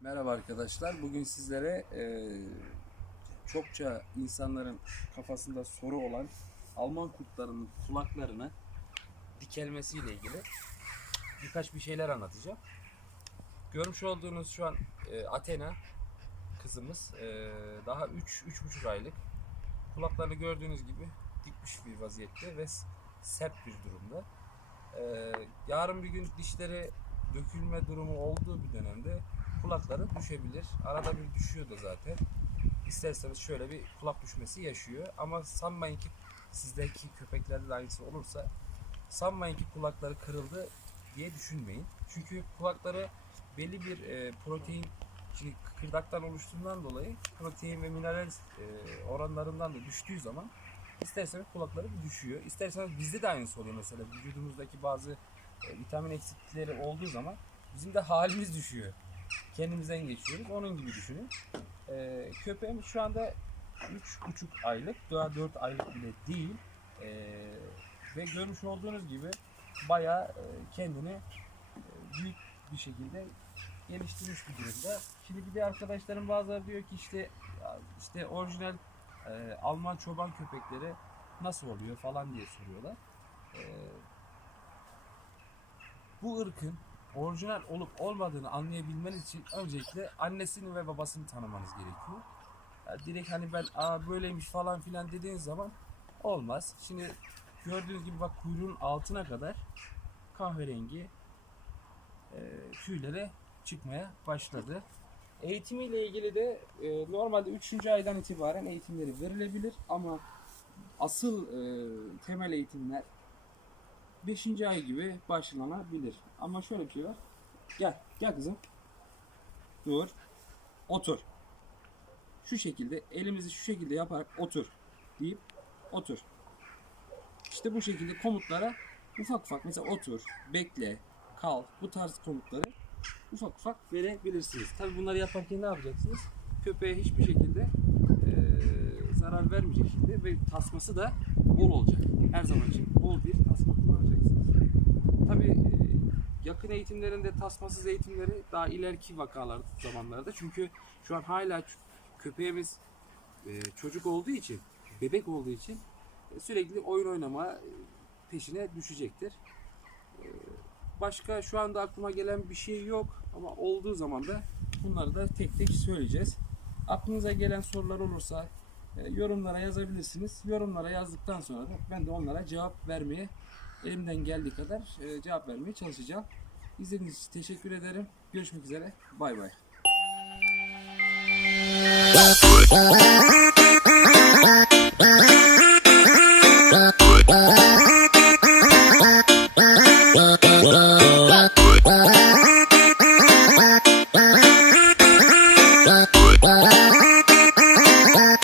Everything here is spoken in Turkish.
Merhaba arkadaşlar. Bugün sizlere e, çokça insanların kafasında soru olan Alman kurtlarının kulaklarını dikelmesiyle ilgili birkaç bir şeyler anlatacağım. Görmüş olduğunuz şu an e, Athena kızımız e, daha 3 3,5 aylık. Kulaklarını gördüğünüz gibi dikmiş bir vaziyette ve sert bir durumda. E, yarın bir gün dişleri dökülme durumu olduğu bir dönemde kulakları düşebilir. Arada bir düşüyor da zaten. İsterseniz şöyle bir kulak düşmesi yaşıyor. Ama sanmayın ki sizdeki köpeklerde de aynısı olursa sanmayın ki kulakları kırıldı diye düşünmeyin. Çünkü kulakları belli bir e, protein şimdi kıkırdaktan oluştuğundan dolayı protein ve mineral e, oranlarından da düştüğü zaman isterseniz kulakları düşüyor. İsterseniz bizde de aynısı oluyor mesela vücudumuzdaki bazı e, vitamin eksiklikleri olduğu zaman bizim de halimiz düşüyor kendimizden geçiyoruz. Onun gibi düşünün. Ee, köpeğim şu anda 3,5 aylık, daha 4 aylık bile değil. Ee, ve görmüş olduğunuz gibi bayağı e, kendini e, büyük bir şekilde geliştirmiş bir durumda. Şimdi bir de arkadaşlarım bazıları diyor ki işte işte orijinal e, Alman çoban köpekleri nasıl oluyor falan diye soruyorlar. Ee, bu ırkın orijinal olup olmadığını anlayabilmeniz için öncelikle annesini ve babasını tanımanız gerekiyor. Ya direkt hani ben Aa, böyleymiş falan filan dediğiniz zaman olmaz. Şimdi gördüğünüz gibi bak kuyruğun altına kadar kahverengi e, tüylere çıkmaya başladı. Eğitimiyle ilgili de e, normalde 3. aydan itibaren eğitimleri verilebilir ama asıl e, temel eğitimler 5. ay gibi başlanabilir. Ama şöyle bir şey var. Gel, gel kızım. Dur. Otur. Şu şekilde elimizi şu şekilde yaparak otur deyip otur. İşte bu şekilde komutlara ufak ufak mesela otur, bekle, kal bu tarz komutları ufak ufak verebilirsiniz. Tabi bunları yaparken ne yapacaksınız? Köpeğe hiçbir şekilde eee, zarar vermeyecek şekilde ve tasması da bol olacak. Her zaman için bol bir tasma kullanacaksınız. Tabi yakın eğitimlerinde tasmasız eğitimleri daha ileriki vakalar zamanlarda çünkü şu an hala köpeğimiz e, çocuk olduğu için, bebek olduğu için e, sürekli oyun oynama e, peşine düşecektir. E, Başka şu anda aklıma gelen bir şey yok ama olduğu zaman da bunları da tek tek söyleyeceğiz. Aklınıza gelen sorular olursa e, yorumlara yazabilirsiniz. Yorumlara yazdıktan sonra da ben de onlara cevap vermeye elimden geldiği kadar e, cevap vermeye çalışacağım. İzlediğiniz için teşekkür ederim. Görüşmek üzere. Bay bay. Yeah.